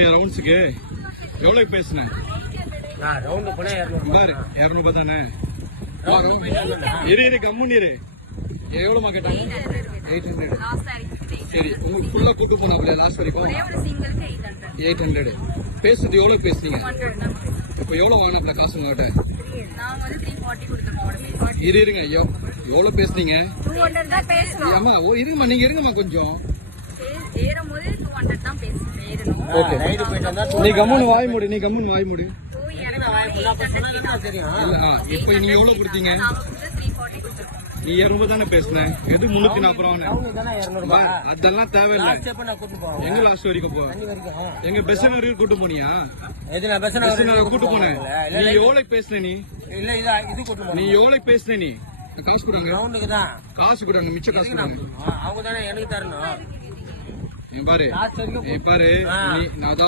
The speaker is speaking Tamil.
போனியா ரவுண்ட்ஸுக்கு? எவ்வளவு பேசுனேன்? பாரு 200 தானே. இரு கம்முன்னு இரு. எவ்வளவுமா கேட்டாங்க? 800. சரி உங்களுக்கு ஃபுல்லா கூட்டு போனாப்ல லாஸ்ட் வரைக்கும் 800. பேசுறது எவ்வளவு பேசுனீங்க? இப்ப எவ்வளவு வாங்கினாப்ல காசு உங்ககிட்ட? இருங்க ஐயோ எவ்வளவு பேசுனீங்க? ஆமா இருங்கம்மா, நீங்க இருங்கம்மா கொஞ்சம். ஓகே நீ கம்முன்னு வாய் மூடு, இப்ப நீங்க எவ்வளவு கொடுத்தீங்க? நீ 200 தானே பேசுன. எது 340? அதெல்லாம் தேவையில்லை. எங்க லாஸ்ட் வரைக்கும் போ? எங்க பெஸ்ட் வரைக்கும் கூட்டு போனியா? கூட்டு போனேன். நீ எவ்வளவு பேசுன? நீ எவ்வளவு பேசுன? நீ காசு கொடுங்க, காசு கொடுங்க, மிச்ச காசு கொடுங்க. அவங்க தானே எனக்கு தரணும். பாரு நீ நான்